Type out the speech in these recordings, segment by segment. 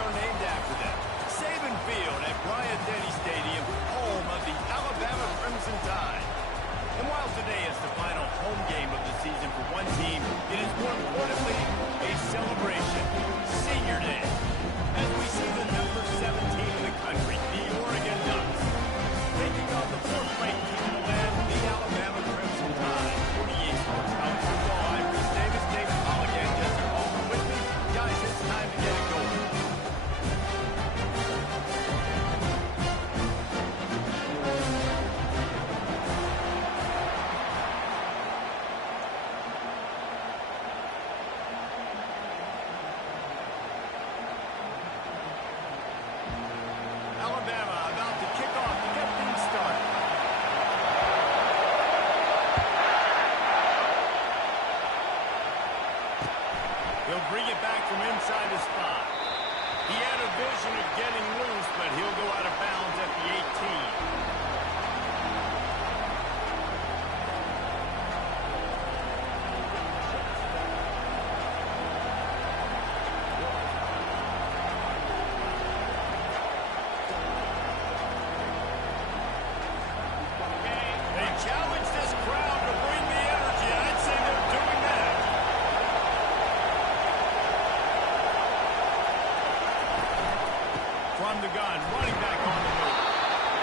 are named after them. Saban Field at Bryant-Denny Stadium, home of the Alabama Crimson Tide. And while today is the final home game of the season for one team, it is more importantly a celebration. Senior Day. As we see the number 17 in the country, the Oregon Ducks, taking on the fourth-ranked team in the land, the Alabama Crimson Tide. 48 Sports College Football, I'm Reese Davis, David Hall again, Jesse Holman with me. Guys, it's time to get it going. Alabama about to kick off to get things started. He'll bring it back from inside his spot. He had a vision of getting loose, but he'll go out of bounds at the 18. Challenge this crowd to bring the energy. I'd say they're doing that. From the gun, running back on the move.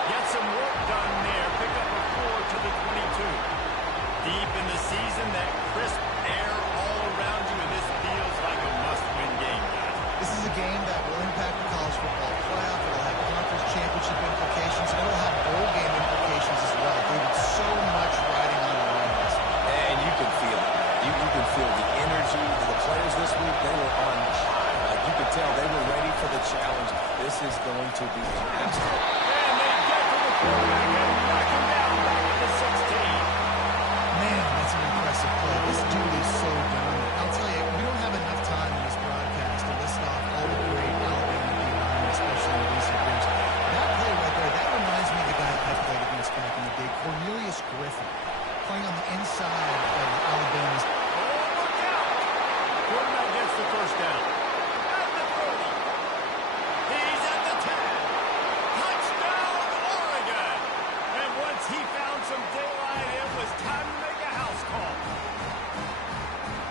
Get some work done there. Pick up a 4 to the 22. Deep in the season, that crisp air all around you, and this feels like a must-win game, guys. This is a game that will impact the college football playoff. It'll have conference championship implications, and it'll have bowl game implications as well. David, so much riding on the line this week. And you can feel it. You can feel the energy. The players this week, they were on high. Like you could tell they were ready for the challenge. This is going to be fantastic. And they get to the quarterback and knock him down back at the 16. Man, that's an impressive play. This dude is so dominant. I'll tell you, we don't have enough time in this broadcast to list off all the great Alabama D-line, especially in recent years. That play right there, that reminds me of the guy I played against back in the day, Cornelius Griffin, playing on the inside of Alabama's. Oh, look out! Quarterback gets the first down. At the 30. He's at the 10. Touchdown, Oregon! And once he found some daylight, it was time to make a house call.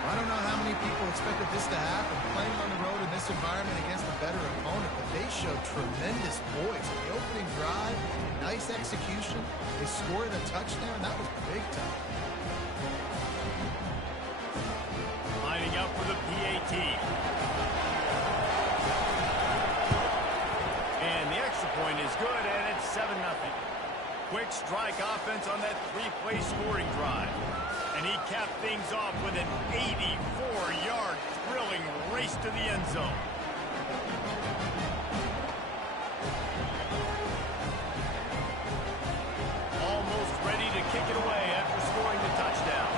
I don't know how many people expected this to happen, playing on the road in this environment against a better opponent, but they showed tremendous poise. The opening drive, nice execution. They scored a touchdown. That was big time. Lining up for the PAT. And the extra point is good, and it's 7-0. Quick strike offense on that three-play scoring drive. And he capped things off with an 84-yard thrilling race to the end zone. Almost ready to kick it away after scoring the touchdown.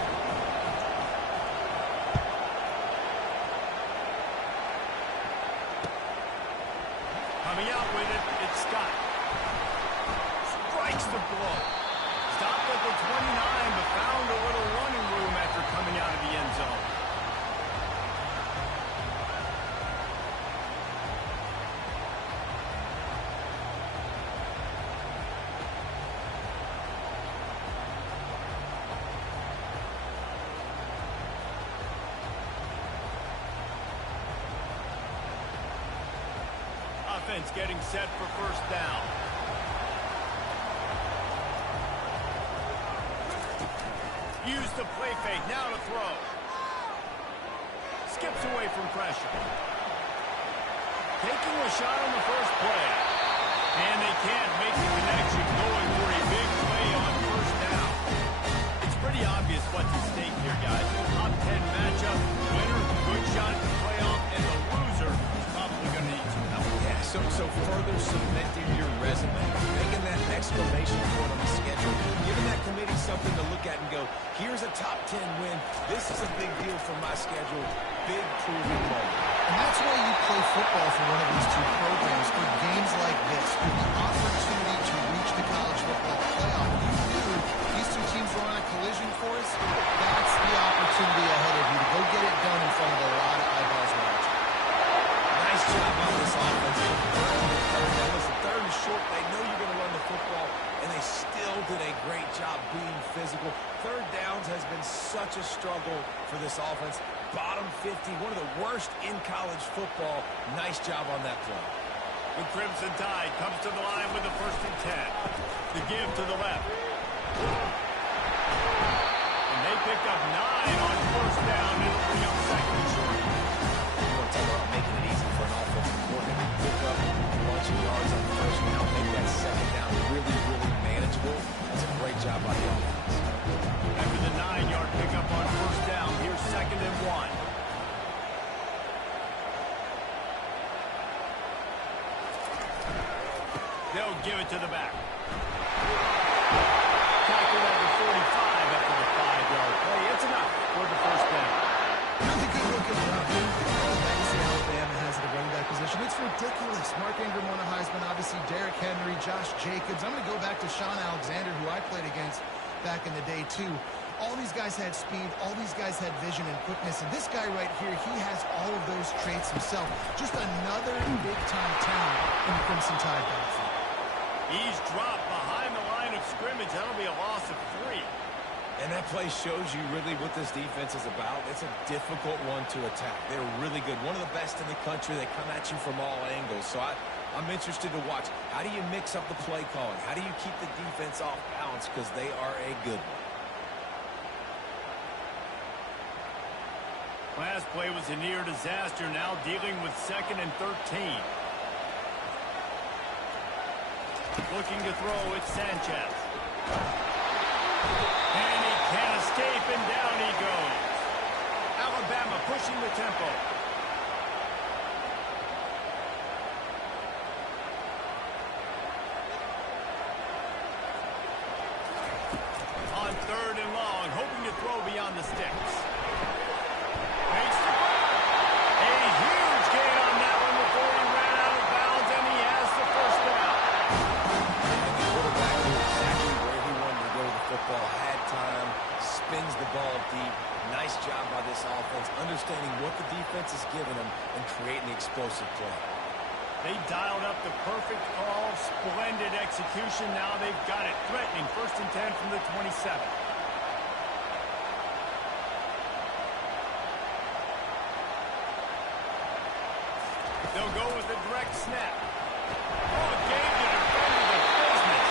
Coming out with it, it's Scott. Strikes the blow. Stopped at the 29, but found a little running room after coming out of the end zone. Offense getting set for first down. Use the play fake, now to throw. Skips away from pressure. Taking a shot on the first play. And they can't make the connection, going for a big play on first down. It's pretty obvious what's at stake here, guys. Top 10 matchup, winner, good shot at the playoff, and the loser is probably going to need some help. Yeah, so further cementing your resume, making that exclamation point on the schedule, giving that committee something to look at and go, here's a top 10 win. This is a big deal for my schedule. Big proving moment. And that's why you play football for one of these two programs, for games like this, for the opportunity to reach the college football playoff. You knew these two teams were on a collision course. That's the opportunity ahead of you to go get it done in front of a lot of eyeballs watching. Nice job on this offense. been such a struggle for this offense. Bottom 50, one of the worst in college football. Nice job on that play. The Crimson Tide comes to the line with the 1st and 10. The give to the left. And they pick up 9 on 1st down. It'll bring up 2nd and short. You want to talk about making it easy for an offensive coordinator. Pick up a bunch of yards on 1st down. Make that 2nd down really, really manageable. That's a great job by the offense. After the 9-yard pickup on 1st down, here's 2nd and 1. They'll give it to the back. Tackled at the 45 after the 5-yard play. It's enough for the 1st down. Really good looking run. Legacy Alabama has at the running back position. It's ridiculous. Mark Ingram won a Heisman. Obviously, Derrick Henry, Josh Jacobs. I'm going to go back to Sean Alexander, who I played against back in the day, too. All these guys had speed. All these guys had vision and quickness. And this guy right here, he has all of those traits himself. Just another big-time talent in the Crimson Tide backfield. He's dropped behind the line of scrimmage. That'll be a loss of 3. And that play shows you really what this defense is about. It's a difficult one to attack. They're really good. One of the best in the country. They come at you from all angles. So I'm interested to watch. How do you mix up the play calling? How do you keep the defense off balance? Because they are a good one. Last play was a near disaster. Now dealing with 2nd and 13. Looking to throw, it's Sanchez. And he can't escape, and down he goes. Alabama pushing the tempo. On 3rd and long, hoping to throw beyond the sticks. Makes the a huge gain on that one before he ran out of bounds, and he has the 1st down. Football, had time, spins the ball deep. Nice job by this offense, understanding what the defense is giving them and creating the explosive play. They dialed up the perfect call, splendid execution. Now they've got it, threatening 1st and 10 from the 27. They'll go with a direct snap. Oh, gave the defender the business.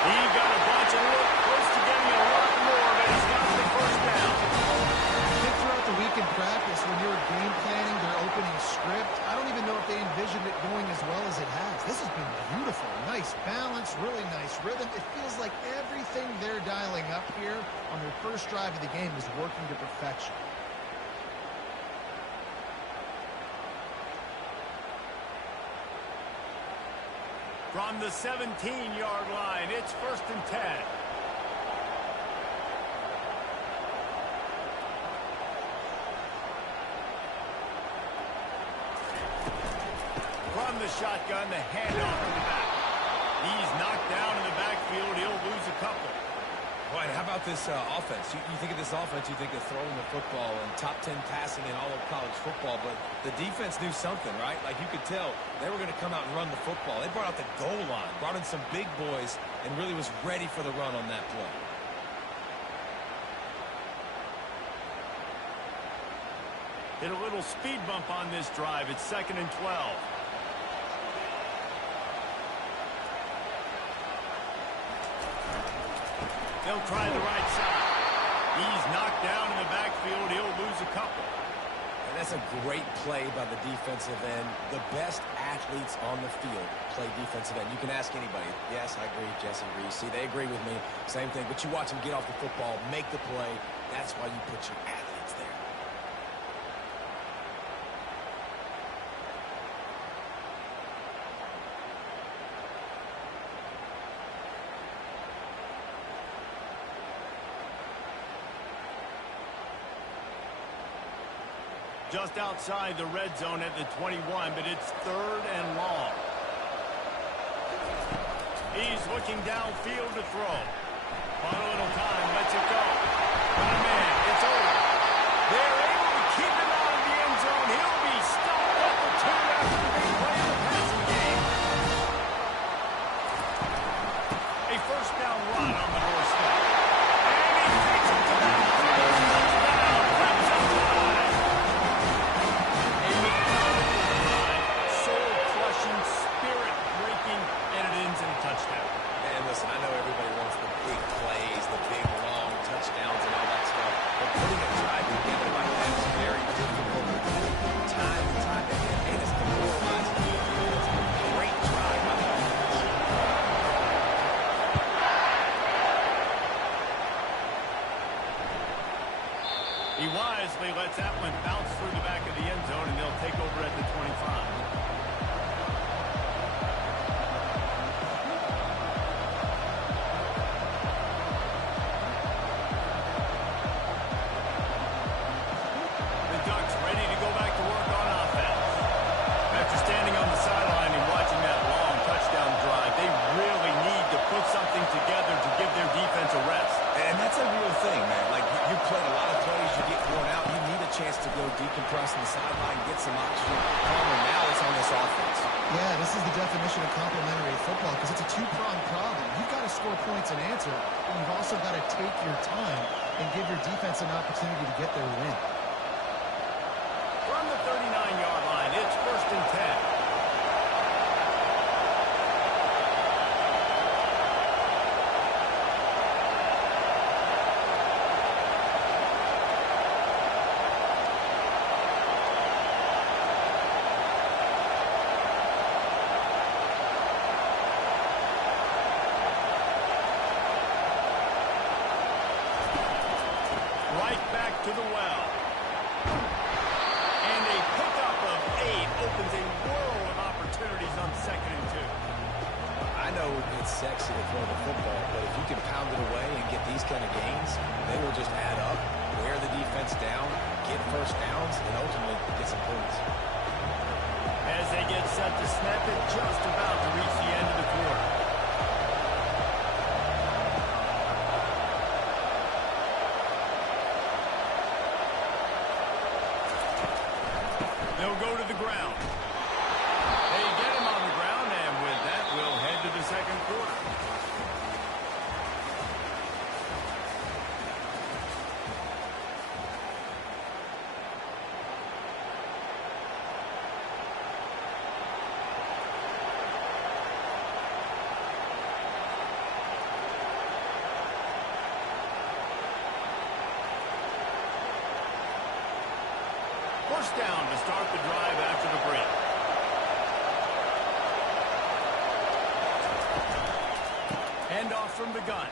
He got a bunch and looked close to getting a lot more, but he's got the 1st down. I think throughout the week in practice, when you were game planning their opening script, I don't even know if they envisioned it going as well as it has. This has been beautiful. Nice balance, really nice rhythm. It feels like everything they're dialing up here on their 1st drive of the game is working to perfection. From the 17-yard line, it's 1st and 10. From the shotgun, the handoff to the back. He's knocked down in the backfield. He'll lose a couple. Boy, how about this offense? You think of this offense, you think of throwing the football and top 10 passing in all of college football, but the defense knew something, right? Like you could tell they were going to come out and run the football. They brought out the goal line, brought in some big boys, and really was ready for the run on that play. Hit a little speed bump on this drive. It's 2nd and 12. They'll try the right side. He's knocked down in the backfield. He'll lose a couple. And that's a great play by the defensive end. The best athletes on the field play defensive end. You can ask anybody. Yes, I agree. Jesse agrees. See, they agree with me. Same thing. But you watch them get off the football, make the play. That's why you put your athletes there. Just outside the red zone at the 21, but it's 3rd and long. He's looking downfield to throw. On a little time, lets it go. But man, it's over. They're able to keep him out of the end zone. He'll be stopped at the 2 after the big play in the passing game. A 1st down run on the doorstep. And he takes it to the He wisely lets that one bounce through the back of the end zone, and they'll take over at the 25. To go decompress on the sideline, get some oxygen. Now it's on this offense. Yeah, this is the definition of complementary football because it's a two-pronged problem. You've got to score points and answer, but you've also got to take your time and give your defense an opportunity to get their win. From the 39-yard line, it's 1st and 10. To the well. And a pickup of 8 opens a world of opportunities on 2nd and 2. I know it's sexy to throw the football, but if you can pound it away and get these kind of gains, they will just add up, wear the defense down, get first downs, and ultimately get some points. As they get set to snap it, just about to reach the end of the quarter. They'll go to the ground. They get him on the ground, and with that, we'll head to the 2nd quarter. First down to start the drive after the break. Handoff from the gun.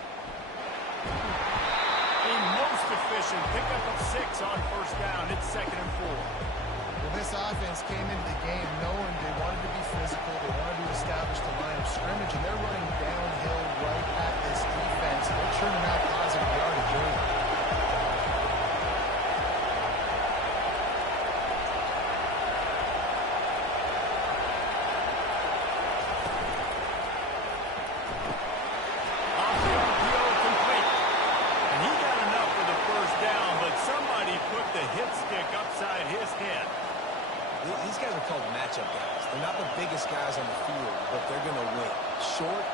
A most efficient pickup of 6 on 1st down. It's 2nd and 4. Well, this offense came into the game knowing they wanted to be physical. They wanted to establish the line of scrimmage, and they're running downhill right at this defense. They're churning out positive yardage early. These guys are called matchup guys. They're not the biggest guys on the field, but they're going to win. Short,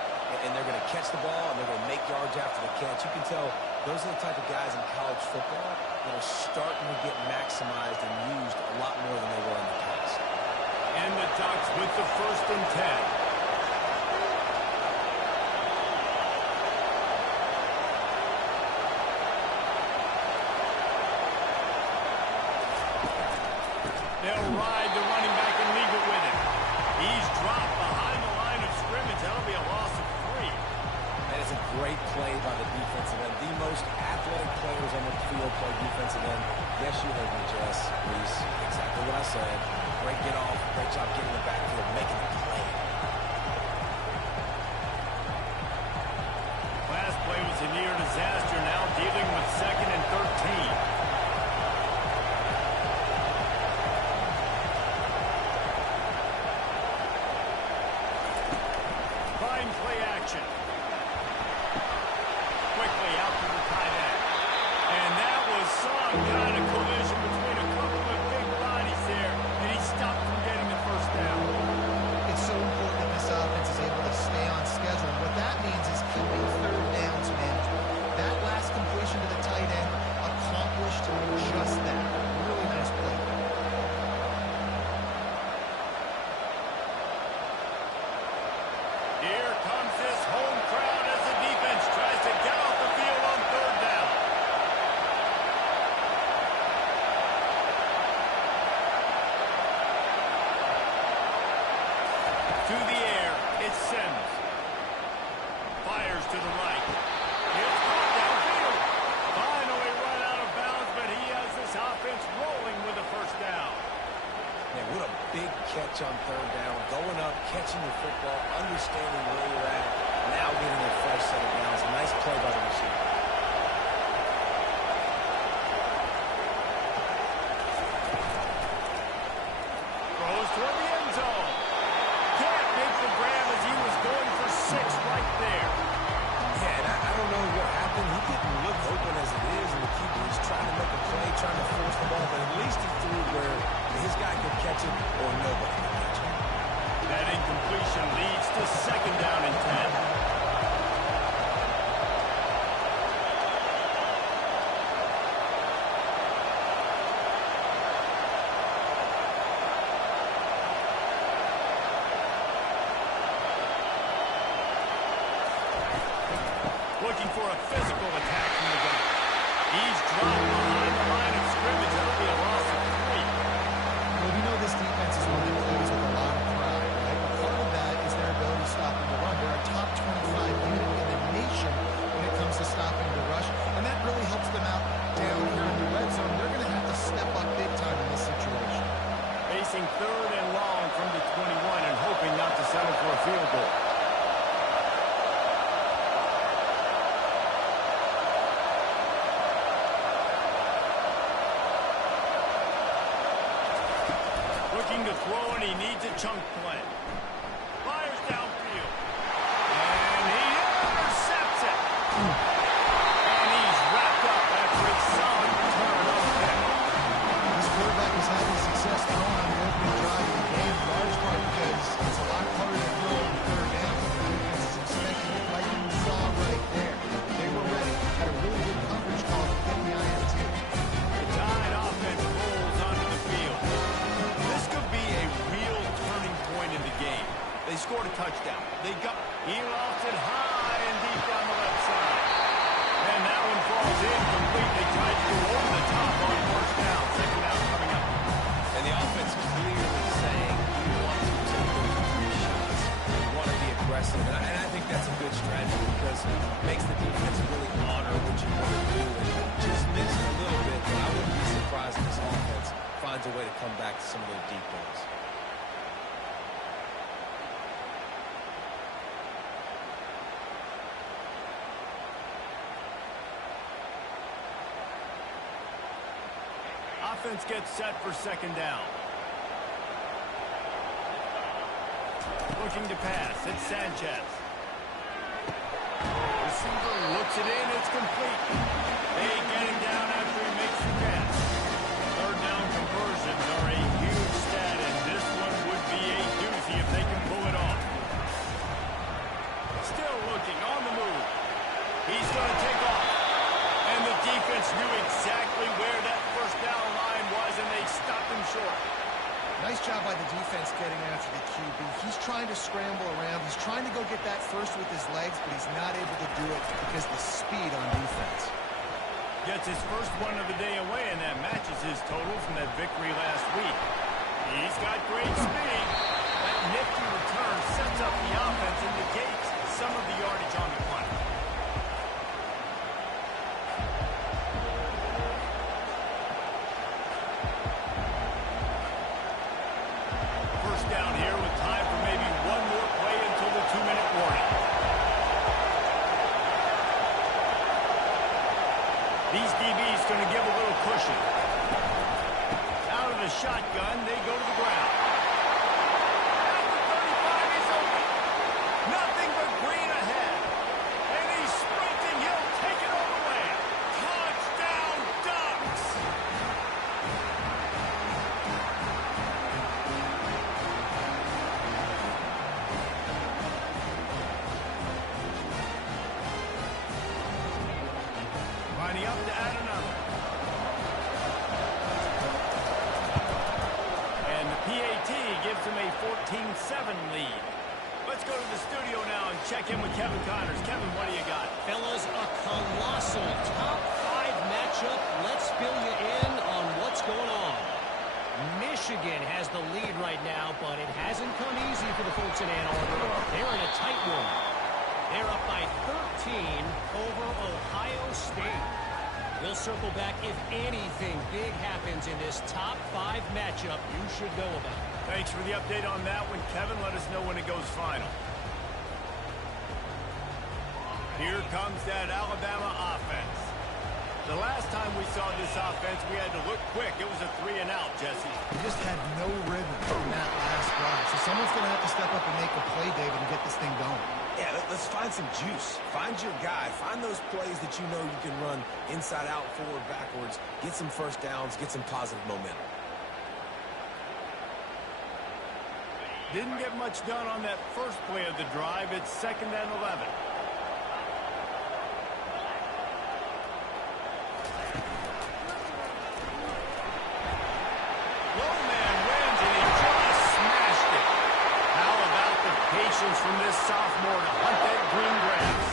and they're going to catch the ball, and they're going to make yards after the catch. You can tell those are the type of guys in college football that are starting to get maximized and used a lot more than they were in the past. And the Ducks with the 1st and 10. They'll ride the running back and leave it with him. He's dropped behind the line of scrimmage. That'll be a loss of 3. That is a great play by the defensive end. The most athletic players on the field play defensive end. Yes, you heard me, Jess. Reese, exactly what I said. Great get off. Great job getting the backfield, making the play. Last play was a near disaster. Now dealing with 2nd and 13. Play action. Quickly out to the tight end. And that was some kind of collision between a couple of big bodies there, and he stopped from getting the 1st down. It's so important that this offense is able to stay on schedule. And what that means is keeping 3rd downs managed. That last completion to the tight end accomplished just that. Really nice play. Here comes this home crowd as the defense tries to get off the field on 3rd down. To the air, it's Sims. Fires to the right. It's caught downfield. Finally run out of bounds, but he has the catch on third down, going up, catching the football, understanding where you're at, now getting a fresh set of downs. A nice play by the receiver. Throws toward the end zone. Can't make the grab as he was going for 6 right there. Yeah, and I don't know what happened. He didn't look open as it is, and the keeper was trying to make a play, trying to force the ball, but at least he threw where his guy could catch it or nobody could catch it. That incompletion leads to 2nd down and 10. Looking for a physical attack from the guy. He's dropped behind the line of scrimmage. That'll be a loss of 3. Well, we know this defense is one that plays with a lot of pride, right? But part of that is their ability stopping the run. They're a top 25 unit in the nation when it comes to stopping the rush, and that really helps them out down here in the red zone. They're going to have to step up big time in this situation. Facing 3rd and long from the 21 and hoping not to settle for a field goal. Looking to throw, and he needs a chunk play. Fires downfield. And he intercepts it. And he's wrapped up after a solid return on the pick. This quarterback is having success throwing on the opening drive of the game, in large part because it's a lot harder to throw on 3rd down. The defense is expecting it, like you saw right there. They were ready. Had a really good coverage call to get the INT. The Tide offense rolls onto the field. This could be a real turning point in the game. They scored a touchdown. He lost it high and deep down the left side. And that one falls incomplete. They tried to go over the top on 1st down. 2nd down coming up. And the offense clearly saying you want to take those 3 shots. You want to be aggressive. And I think that's a good strategy because it makes the defense really honor what you want to do. And just miss it a little bit, but I wouldn't be surprised if this offense finds a way to come back to some of those deep balls. Offense gets set for 2nd down. Looking to pass. It's Sanchez. Receiver looks it in. It's complete. They get him down after he makes the catch. 3rd down conversions are a huge stat, and this one would be a doozy if they can pull it off. Still looking on the move. He's going to take off. And the defense knew exactly where that 1st down line was, and they stopped him short. Nice job by the defense getting after the QB. He's trying to scramble around. He's trying to go get that first with his legs, but he's not able to do it because of the speed on defense. Gets his first one of the day away, and that matches his total from that victory last week. He's got great speed. That nifty return sets up the offense and negates some of the yardage on the punt. First down here with time for maybe one more play until the 2-minute warning. These DBs going to give a little cushion. Out of the shotgun, they go to the ground. At the 35, he's open. Nothing but green ahead. And he's sprinting. He'll take it all the way. Touchdown, Ducks! Lining up to add another. And the PAT gives him a 14-7 lead. Let's go to the studio now and check in with Kevin Connors. Kevin, what do you got? Fellas, a colossal top 5 matchup. Let's fill you in on what's going on. Michigan has the lead right now, but it hasn't come easy for the folks in Ann Arbor. They're in a tight one. They're up by 13 over Ohio State. We'll circle back if anything big happens in this top 5 matchup you should know about. Thanks for the update on that one, Kevin. Let us know when it goes final. Here comes that Alabama offense. The last time we saw this offense, we had to look quick. It was a 3-and-out, Jesse. We just had no rhythm in that last drive. So someone's going to have to step up and make a play, David, and get this thing going. Yeah, let's find some juice. Find your guy. Find those plays that you know you can run inside out, forward, backwards. Get some first downs. Get some positive momentum. Didn't get much done on that first play of the drive. It's 2nd and 11. From this sophomore to hunt that green grass.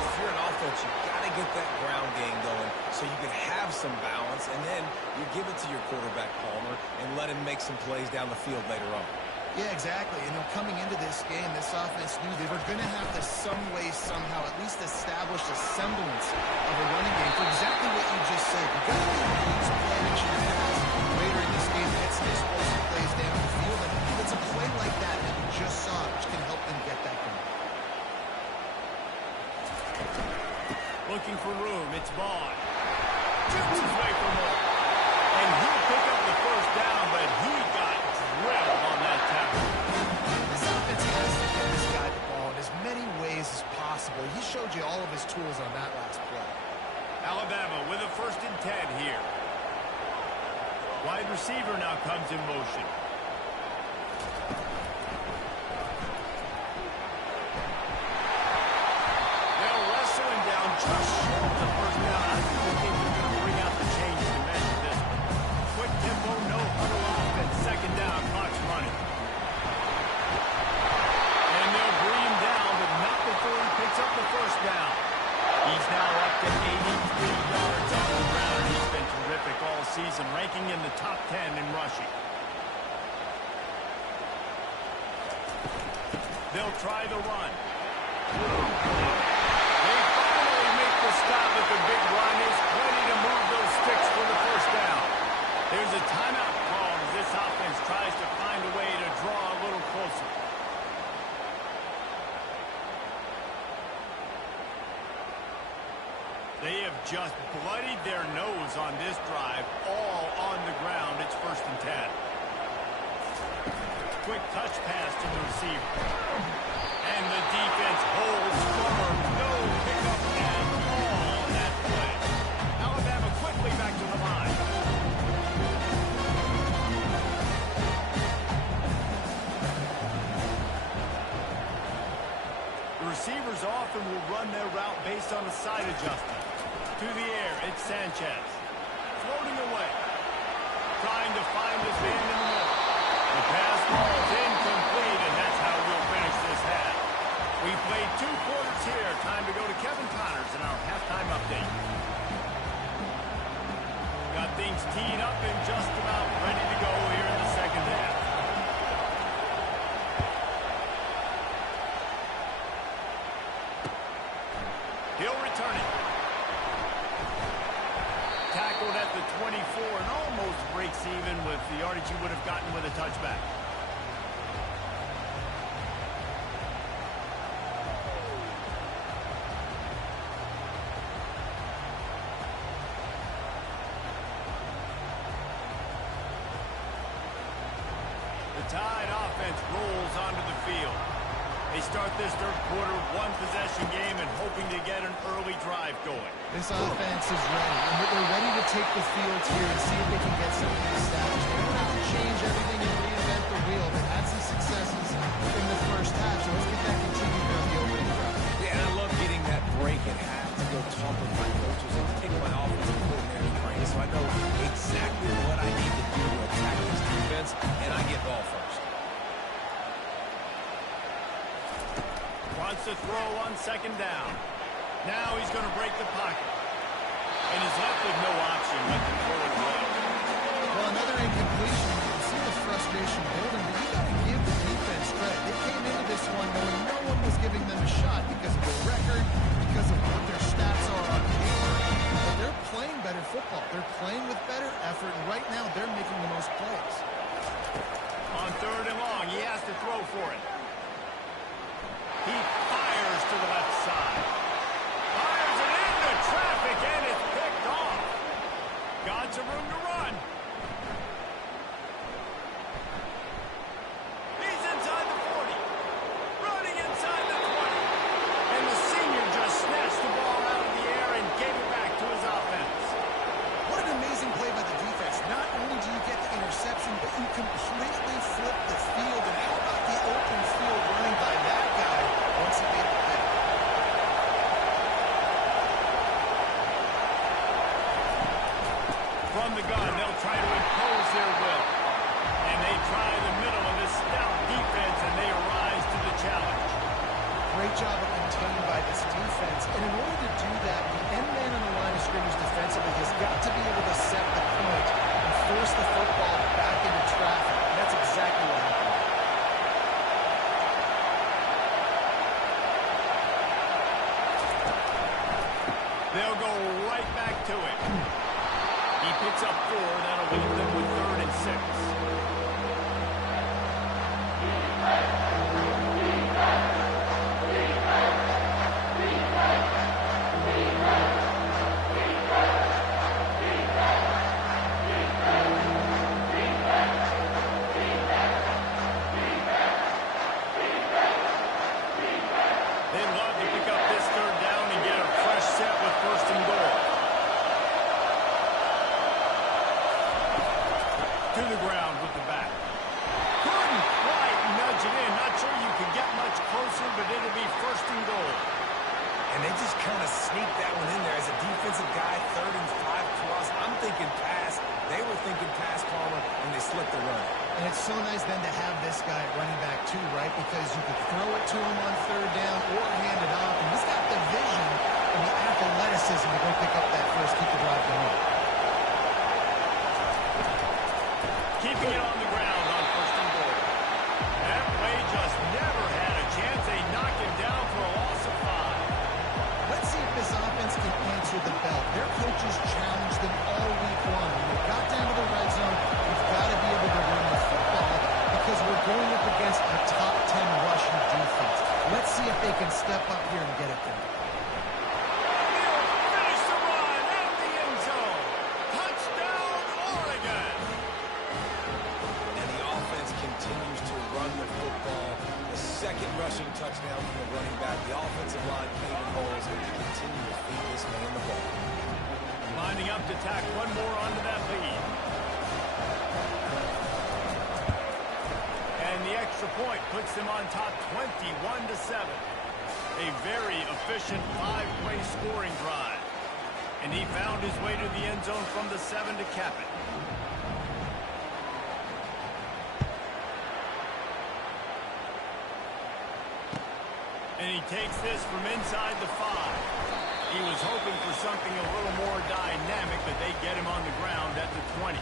If you're an offense, you've got to get that ground game going so you can have some balance, and then you give it to your quarterback, Palmer, and let him make some plays down the field later on. Yeah, exactly. You know, coming into this game, this offense knew they were going to have to some way, somehow, at least establish a semblance of a running game for exactly what you just said. You've got to use play-action pass later in this game to get some explosive plays down the field, and it's a play like that that we just saw, which can help them get that going. Looking for room, it's Vaughn. Shoots his way for more. And he'll pick up the first down, but he got drilled on that tackle. This offense has to get this guy the ball in as many ways as possible. He showed you all of his tools on that last play. Alabama with a 1st and 10 here. Wide receiver now comes in motion. They'll wrestle him down just short of the first down. I think they're going to bring out the change to measure this one. Quick tempo, no huddle offense. 2nd down, clock's running. And they'll bring him down, but not before he picks up the first down. He's now up to 83 yards on the ground. He's been terrific all season, ranking in the top 10 in rushing. They'll try the run. They finally make the stop at the big run. There's plenty to move those sticks for the first down. There's a timeout call as this offense tries to find a way to draw a little closer. They have just bloodied their nose on this drive, all on the ground. It's 1st and 10. Quick touch pass to the receiver. And the defense holds firm. No pickup at all on that play. Alabama quickly back to the line. The receivers often will run their route based on a side adjustment. To the air, it's Sanchez. Floating away. Trying to find his man in the middle. The pass falls incomplete, and that's how we'll finish this half. We played 2 quarters here. Time to go to Kevin Connors in our halftime update. Got things teed up and just about ready to go here in the 2nd half. He'll return it. Tackled at the 24 and almost breaks even with the yardage he would have gotten with a touchback. The Tide offense rolls onto the field. They start this 3rd quarter 1-possession game and hoping to get an early drive going. This offense is ready, and they're ready to take the field here and see if they can get something established. They don't have to change everything and reinvent the wheel. They've had some successes in the first half, so let's get that continued here on the opening drive. Yeah, and I love getting that break at half to go talk with my coaches and pick my offensive coordinator's brain, so I know exactly what I need to do to attack this defense, and I get ball first. Wants to throw on 2nd down. Now he's going to break the pocket. And he's left with no option but to throw it away. Well, another incompletion. You can see the frustration building, but you got to give the defense credit. They came into this one knowing no one was giving them a shot because of their record, because of what their stats are on paper. But they're playing better football. They're playing with better effort, and right now they're making the most plays. On 3rd and long, he has to throw for it. He fires to the left side. Fires it into traffic, and it's picked off. Got some room to run. He's inside the 40. Running inside the 20. And the senior just snatched the ball out of the air and gave it back to his offense. What an amazing play by the defense. Not only do you get the interception, but you completely flip the field. And how about the open field running by that guy once he made the play? From the gun, they'll try to impose their will. And they try the middle of this stout defense, and they arise to the challenge. Great job of containing by this defense. And in order to do that, the end man on the line of scrimmage defensively has got to be able to set the point and force the football back into traffic. And that's exactly what happened. They'll go right back to it. He picks up 4. That'll leave them with 3rd and 6. They'd love to pick up this 3rd down and get a fresh set with 1st and goal. To the ground with the back. Couldn't quite nudge it in. Not sure you could get much closer, but it'll be 1st and goal. And they just kind of sneaked that one in there. As a defensive guy, 3rd and 5 plus, I'm thinking pass. They were thinking pass, Palmer, and they slipped the run. And it's so nice then to have this guy at running back too, right? Because you could throw it to him on 3rd down or hand it off. And he's got the vision and the athleticism to go pick up that first, keep the drive going. Keeping it on the ground on 1st and goal. That play just never had a chance. They knocked him down for a loss of 5. Let's see if this offense can answer the bell. Their coaches challenged them all week long. When they got down to the red zone, we've got to be able to run the football because we're going up against a top 10 rushing defense. Let's see if they can step up here and get it done. Finish the run at the end zone. Touchdown, Oregon. And the offense continues to run the football. The 2nd rushing touchdown from the running back. The offensive line paving holes and they continue to feed this man the ball. Lining up to tack one more onto that lead. And the extra point puts them on top 21-7. A very efficient 5-play scoring drive. And he found his way to the end zone from the 7 to cap it. And he takes this from inside the 5. He was hoping for something a little more dynamic, but they get him on the ground at the 20.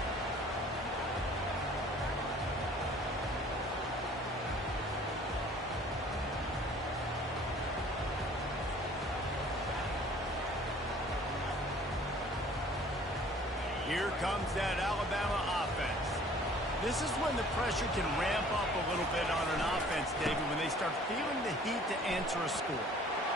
Here comes that Alabama offense. This is when the pressure can ramp up a little bit on an offense, David, when they start feeling the heat to answer a score.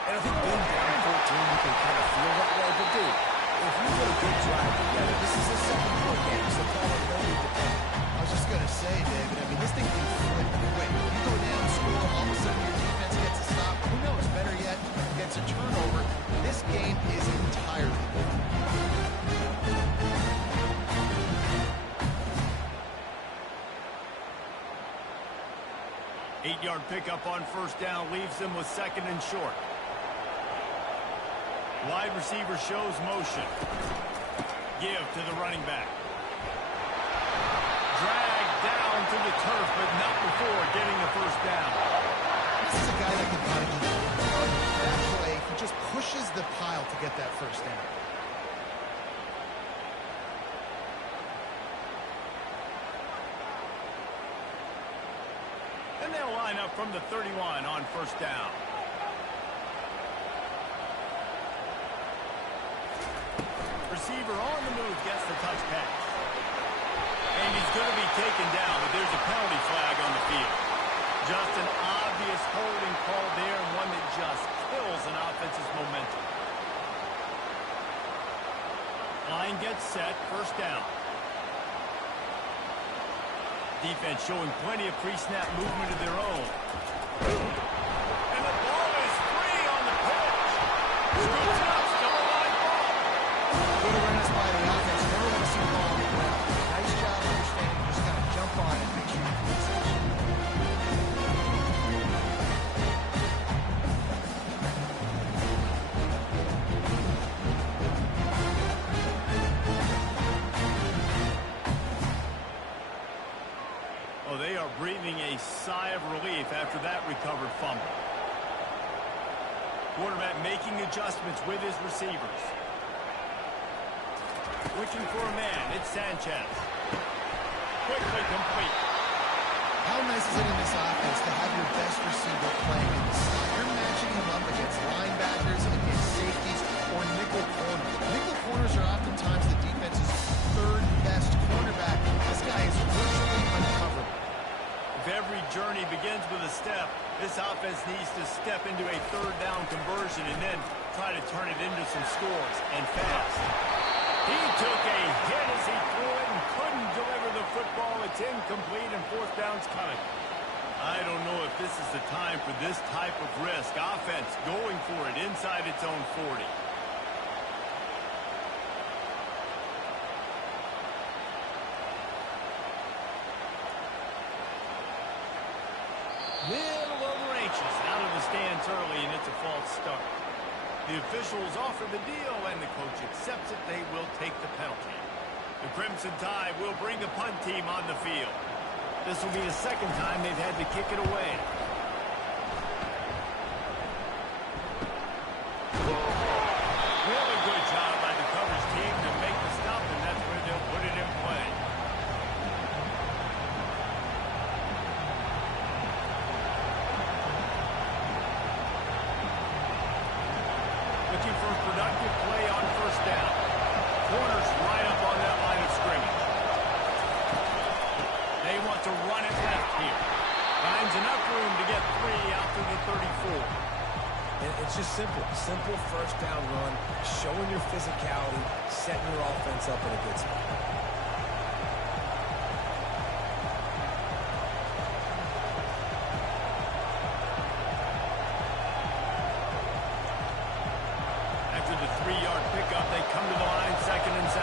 And I think being down 14, you can kind of feel that way. But, dude, if you put a good drive together, this is a 7-point game, so Palmer, no need to panic. I was just going to say, David, I mean, this thing can flip quick. You go down, score, all of a sudden your defense gets a stop. Who knows? Better yet, gets a turnover. This game is entirely different. 8-yard pickup on 1st down leaves them with 2nd and short. Wide receiver shows motion. Give to the running back. Dragged down to the turf, but not before getting the 1st down. This is a guy that can kind of do that play. He just pushes the pile to get that 1st down. And And they'll line up from the 31 on first down. Receiver on the move gets the touch pass. And he's going to be taken down, but there's a penalty flag on the field. Just an obvious holding call there, and one that just kills an offense's momentum. Line gets set, first down. Defense showing plenty of pre-snap movement of their own. And the ball is free on the pitch. Scoops it up, still a line ball. Good awareness by the offense. Never want to see the ball on the ground. Nice job understanding. Just got to jump on it and make sure you can finish. Oh, they are breathing a sigh of relief after that recovered fumble. Quarterback making adjustments with his receivers. Switching for a man, it's Ncaa. Quickly complete. How nice is it in this offense to have your best receiver playing in the slot? You're matching him up against linebackers, against safeties, or nickel corners. Nickel corners are oftentimes the defense's third best cornerback. This guy is virtually uncovered. If every journey begins with a step, this offense needs to step into a third down conversion and then try to turn it into some scores, and fast. He took a hit as he threw it and couldn't deliver the football. It's incomplete and fourth down's coming. I don't know if this is the time for this type of risk. Offense going for it inside its own 40. Little over anxious, out of the stands early, and it's a false start. The officials offer the deal, and the coach accepts it. They will take the penalty. The Crimson Tide will bring a punt team on the field. This will be the second time they've had to kick it away. Really good job by the coverage team to make the stop, and that's where they'll put it in play. Looking for a productive play on first down. Corners right up on that line of scrimmage. They want to run it left here. Finds enough room to get 3 out to the 34. It's just simple. Simple first down run, showing your physicality, setting your offense up in a good spot. After the 3-yard pickup, they come to the line, 2nd and 7.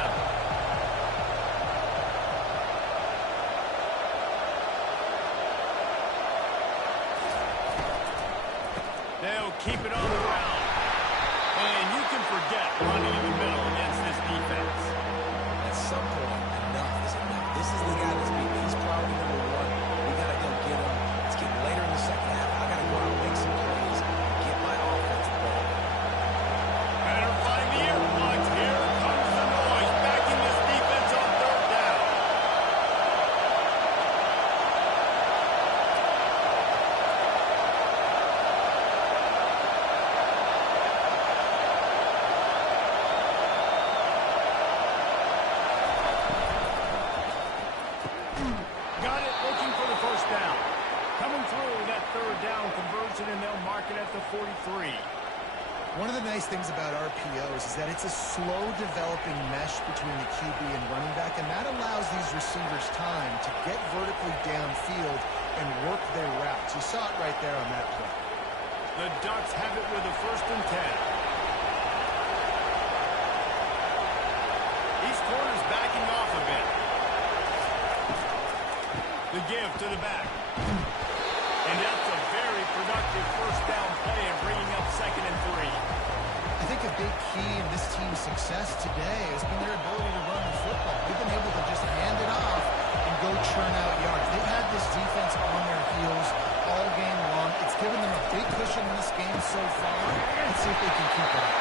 They'll keep it on the ground. And you can forget running in the middle against this defense. At some point, enough is enough. This is the guy that's beat. He's priority number 1. We got to go get him. It's getting later in the second half. I got to go out and make some plays and get my offense the ball. Better find the earplugs. Here comes the noise, backing this defense on third down. Got it, looking for the first down. Coming through that third down conversion, and they'll mark it at the 43. One of the nice things about RPOs is that it's a slow developing mesh between the QB and running back, and that allows these receivers time to get vertically downfield and work their routes. You saw it right there on that play. The Ducks have it with a 1st and 10. These corners backing off a bit. The give to the back. And that's a very productive first down play and bringing up 2nd and 3. I think a big key in this team's success today has been their ability to run the football. They've been able to just hand it off and go churn out yards. They've had this defense on their heels all game long. It's given them a big cushion in this game so far. Let's see if they can keep it up.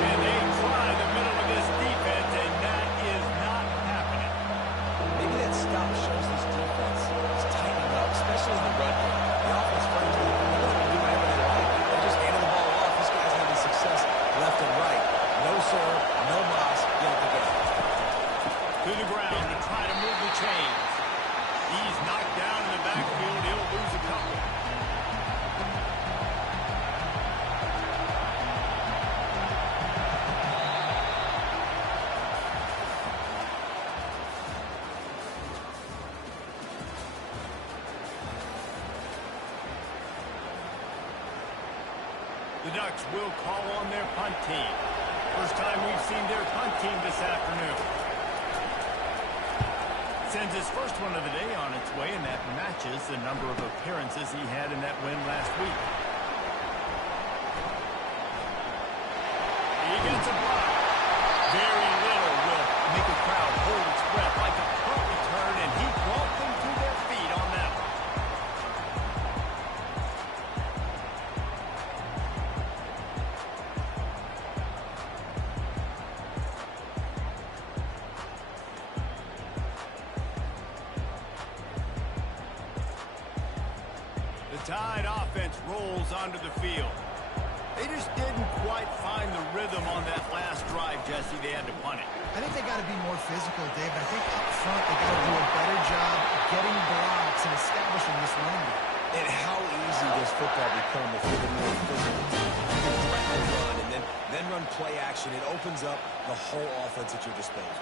And they try the middle of this defense, and that is not happening. Maybe that stop shows this defense is tightening up, especially in the run game. The Ducks will call on their punt team. First time we've seen their punt team this afternoon. Sends his first one of the day on its way, and that matches the number of appearances he had in that win last week. He gets a block. Very little will make a crowd hold its breath like a punt return, and he brought them to their feet on that one. The Tide offense rolls onto the field. They just didn't quite find the rhythm on that last drive, Jesse. They had to punt it. I think they got to be more physical, Dave. I think up front they got to do a better job getting blocks and establishing this running game. And how easy does football become if you're the more physical team? You can threaten the run and then run play action. It opens up the whole offense at your disposal.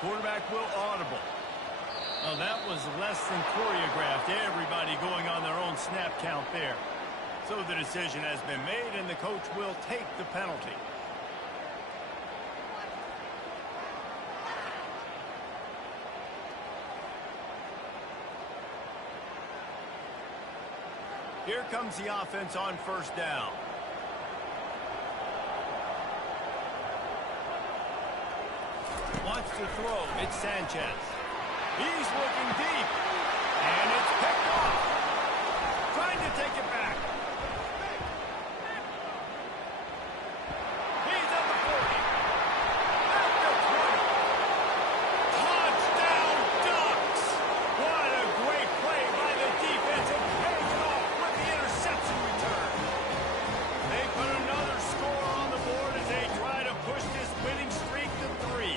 Quarterback will audible. Oh, that was less than choreographed. Everybody going on their own snap count there. So the decision has been made, and the coach will take the penalty. Here comes the offense on first down. Wants to throw. It's Sanchez. He's looking deep. And it's picked off. Trying to take it back. He's at the 40. At the 20. Touchdown Ducks. What a great play by the defense. And pays it off with the interception return. They put another score on the board as they try to push this winning streak to 3.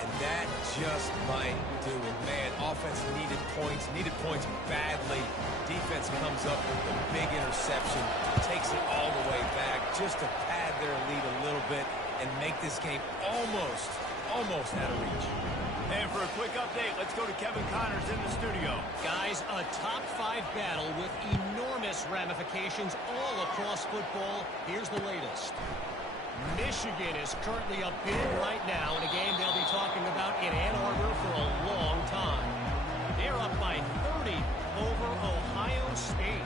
And that just might do it, man. Offense needed points badly. Defense comes up with a big interception, takes it all the way back just to pad their lead a little bit and make this game almost out of reach. And for a quick update, let's go to Kevin Connors in the studio. Guys, a top-5 battle with enormous ramifications all across football. Here's the latest. Michigan is currently up big right now in a game they'll be talking about in Ann Arbor for a long time. They're up by 30 over Ohio State.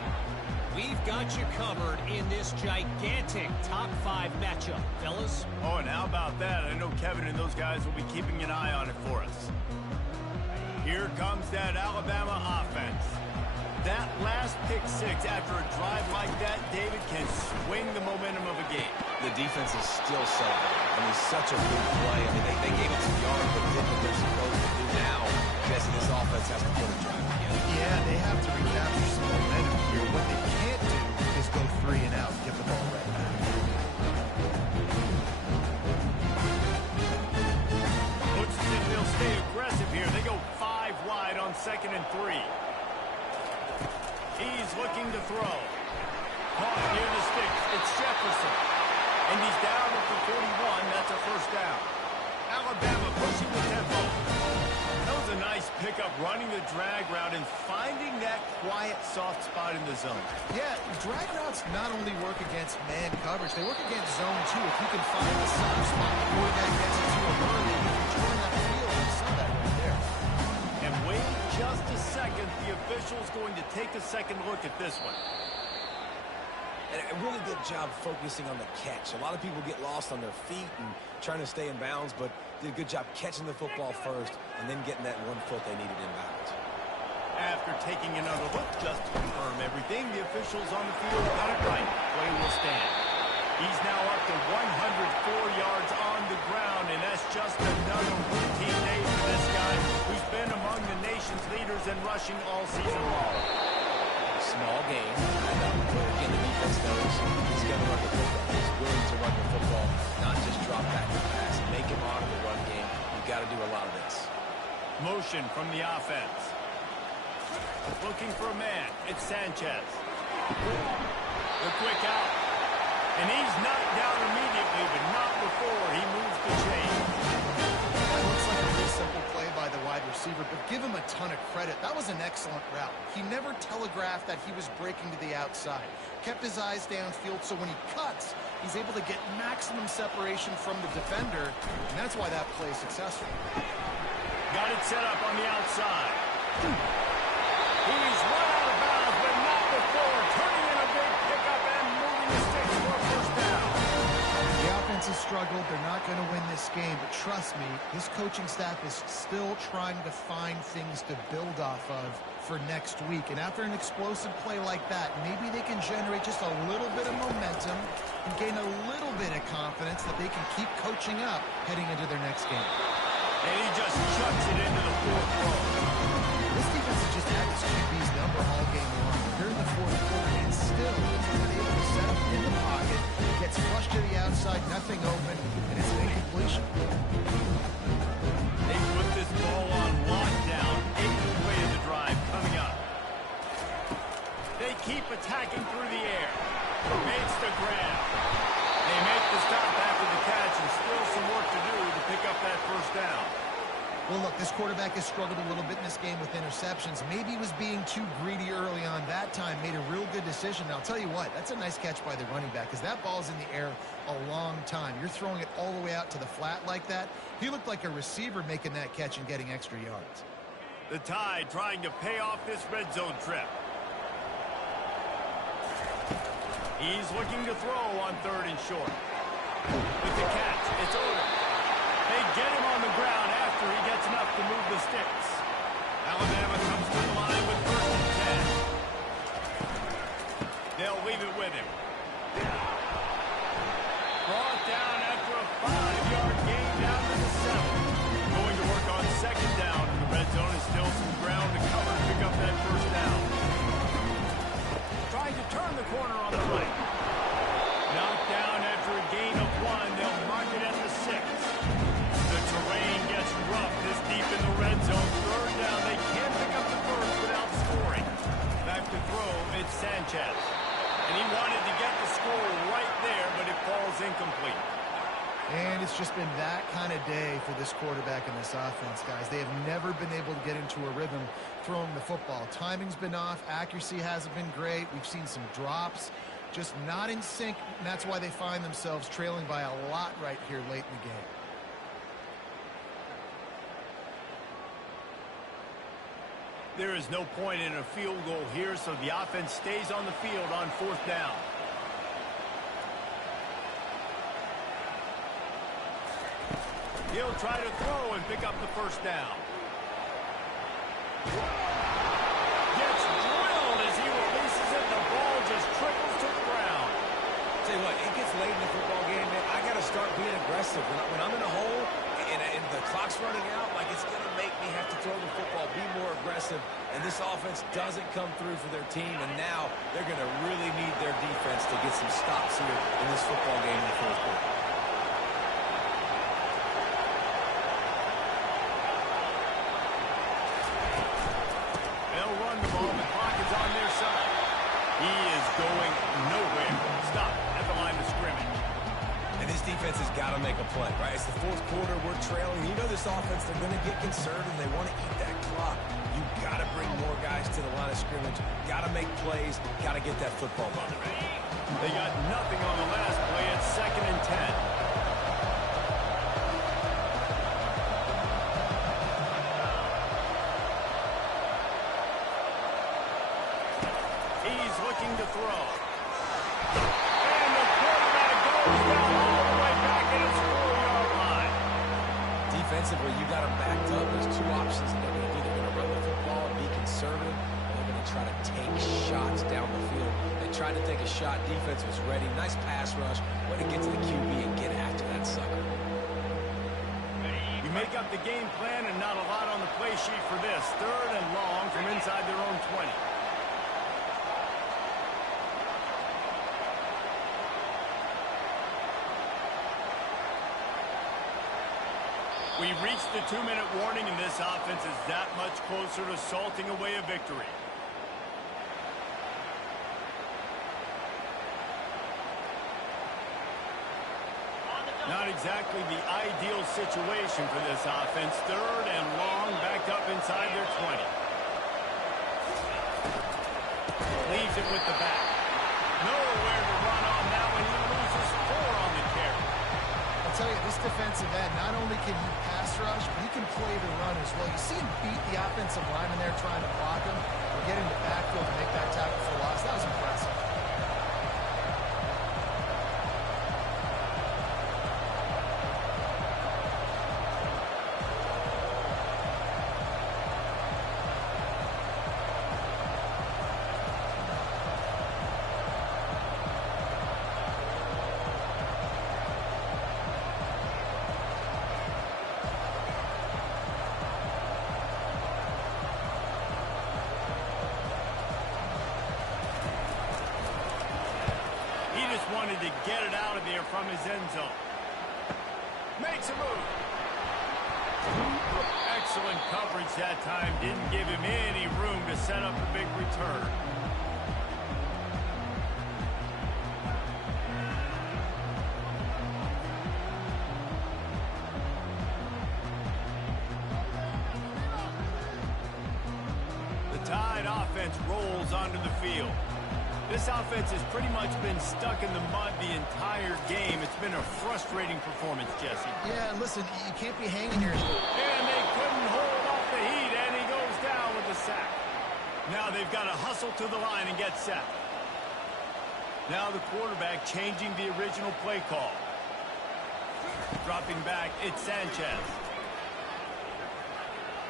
We've got you covered in this gigantic top-5 matchup, fellas. Oh, and how about that? I know Kevin and those guys will be keeping an eye on it for us. Here comes that Alabama offense. That last pick six after a drive like that, David, can swing the momentum of a game. The defense is still so good. I mean, such a big play. I mean, they gave up some yards, but did what they're supposed to do now. Jesse, this offense has to put a drive together. Yeah, they have to recapture some momentum here. What they can't do is go 3 and out and give the ball right back. Looks as if they'll stay aggressive here. They go 5 wide on 2nd and 3. He's looking to throw. Caught near the sticks. It's Jefferson. And he's down at the 41. That's a first down. Alabama pushing the tempo. That was a nice pickup, running the drag route and finding that quiet, soft spot in the zone. Yeah, drag routes not only work against man coverage, they work against zone too. If you can find the soft spot, the quarterback gets it to him early, you can turn that field. You saw that right there. And wait just a second. The official's going to take a second look at this one. And a really good job focusing on the catch. A lot of people get lost on their feet and trying to stay in bounds, but did a good job catching the football first and then getting that 1 foot they needed in bounds. After taking another look just to confirm everything, the officials on the field got it right. Play will stand. He's now up to 104 yards on the ground, and that's just another routine day for this guy who's been among the nation's leaders in rushing all season long. Small game, but again, the defense knows he's going to run the football. He's willing to run the football, not just drop back and pass. Make him honor the run game. You've got to do a lot of this. Motion from the offense. Looking for a man. It's Sanchez. The quick out. And he's knocked down immediately, but not before he moves the chain. That looks like a simple play by the wide receiver, but give him a ton of credit. That was an excellent route. He never telegraphed that he was breaking to the outside. Kept his eyes downfield, so when he cuts, he's able to get maximum separation from the defender, and that's why that play is successful. Got it set up on the outside. He's run out of bounds, but not before turning in a big pickup and moving the sticks for a first down. The offense has struggled. They're not going to win this game, but trust me, this coaching staff is still trying to find things to build off of for next week. And after an explosive play like that, maybe they can generate just a little bit of momentum and gain a little bit of confidence that they can keep coaching up heading into their next game. And he just chucks it into the fourth row. This defense has just had this QB's number all game long. They're in the fourth quarter and still not able to set up in the pocket. Gets flushed to the outside, nothing open, and it's an incompletion. They put this ball on lockdown. 8th play of the drive coming up. They keep attacking through the air. Makes the grab. They make the stop after the catch, and still some work to do to pick up that first down. Well, look, this quarterback has struggled a little bit in this game with interceptions. Maybe he was being too greedy early on that time, made a real good decision. Now, I'll tell you what, that's a nice catch by the running back because that ball's in the air a long time. You're throwing it all the way out to the flat like that. He looked like a receiver making that catch and getting extra yards. The Tide trying to pay off this red zone trip. He's looking to throw on 3rd and short. With the catch, it's over. They get him on the ground after he gets enough to move the sticks. Alabama comes to the line with 1st and 10. They'll leave it with him. Brought down after a 5-yard gain down to the 7. Going to work on 2nd down in the red zone is still some ground to cover to pick up that first down. Trying to turn the corner on the right. Knocked down after a gain of 1. They'll mark it at the 6. The terrain gets rough this deep in the red zone. 3rd down. They can't pick up the first without scoring. Back to throw, it's Sanchez. And he wanted to get the score right there, but it falls incomplete. And it's just been that kind of day for this quarterback and this offense, guys. They have never been able to get into a rhythm throwing the football. Timing's been off. Accuracy hasn't been great. We've seen some drops. Just not in sync, and that's why they find themselves trailing by a lot right here late in the game. There is no point in a field goal here, so the offense stays on the field on 4th down. He'll try to throw and pick up the first down. Gets drilled as he releases it. The ball just trickles to the ground. Tell you what, it gets late in the football game, man. I got to start being aggressive. When I'm in a hole and the clock's running out, like it's going to make me have to throw the football, be more aggressive. And this offense doesn't come through for their team, and now they're going to really need their defense to get some stops here in this football game in the 4th quarter. They'll run the ball. The clock is on their side. He is going nowhere. Stop at the line of scrimmage. And this defense has got to make a play, right? It's the 4th quarter. We're trailing. You know this offense, they're going to get conservative. They want to eat that clock. You got to bring more guys to the line of scrimmage. Got to make plays. Got to get that football running. They got nothing on the last play. It's 2nd and 10. He's looking to throw. And the quarterback goes down all the way back at his 4-yard line. Defensively, you got them backed up. There's two options that they're going to do. They're going to run the football and be conservative. They're going to try to take shots down the field. They tried to take a shot. Defense was ready. Nice pass rush. Way to get to the QB and get after that sucker. You make up the game plan and not a lot on the play sheet for this. 3rd and long from inside their own 20. We've reached the 2-minute warning, and this offense is that much closer to salting away a victory. On the Not exactly the ideal situation for this offense. Third and long, backed up inside their 20. Leaves it with the back. Nowhere to run on now, and he loses 4 on the carry. I'll tell you, this defensive end, not only can he pass rush, but he can play the run as well. You see him beat the offensive lineman there trying to block him, or get in the backfield to make that tackle for loss. That was impressive. Wanted to get it out of there from his end zone. Makes a move. Excellent coverage that time. Didn't give him any room to set up a big return. The Tide offense rolls onto the field. This offense has pretty much been stuck in the mud the entire game. It's been a frustrating performance, Jesse. Yeah, listen, you can't be hanging here. And they couldn't hold off the heat, and he goes down with the sack. Now they've got to hustle to the line and get set. Now the quarterback changing the original play call. Dropping back, it's Sanchez.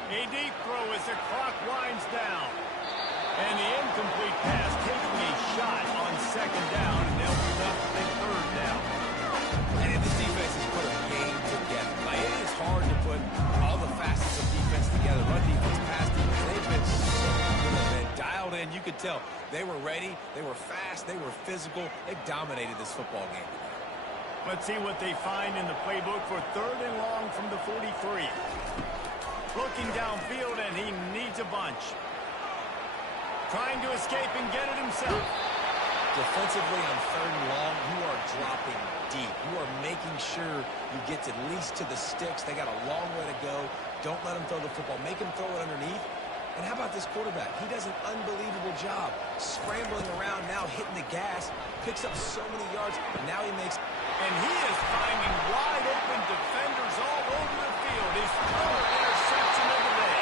A deep throw as the clock winds down. And the incomplete pass taking a shot on second down, and they'll be left with third down. And this defense has put a game together. Like, it is hard to put all the facets of defense together. Run defense, pass defense, they've been so good and dialed in. You could tell they were ready, they were fast, they were physical. They dominated this football game. Let's see what they find in the playbook for third and long from the 43. Looking downfield, and he needs a bunch. Trying to escape and get it himself. Defensively on third and long, you are dropping deep. You are making sure you get at least to the sticks. They got a long way to go. Don't let them throw the football. Make them throw it underneath. And how about this quarterback? He does an unbelievable job scrambling around now, hitting the gas, picks up so many yards. Now he makes... And he is finding wide open defenders all over the field. His third interception of the day.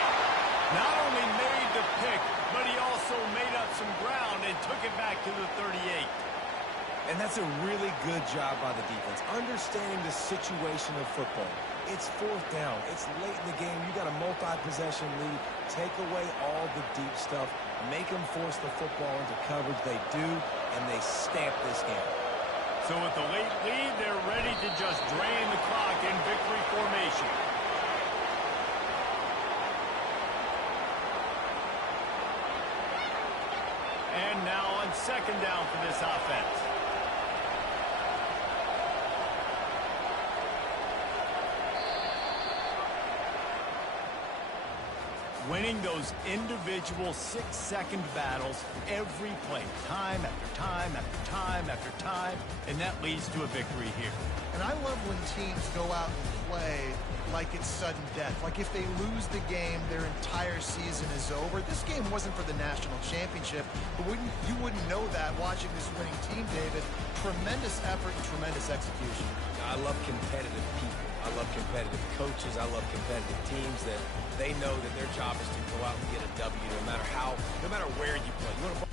Not only made the pick, but he also made up some ground and took it back to the 38. And that's a really good job by the defense, understanding the situation of football. It's fourth down. It's late in the game. You got a multi-possession lead. Take away all the deep stuff. Make them force the football into coverage. They do, and they stamp this game. So with the late lead, they're ready to just drain the clock in victory formation. And now on second down for this offense. Winning those individual 6-second battles every play, time after time after time after time, and that leads to a victory here. And I love when teams go out and play like it's sudden death. Like if they lose the game, their entire season is over. This game wasn't for the national championship, but you wouldn't know that watching this winning team, David. Tremendous effort and tremendous execution. I love competitive people. I love competitive coaches. I love competitive teams that they know that their job is to go out and get a W no matter where you play. You want to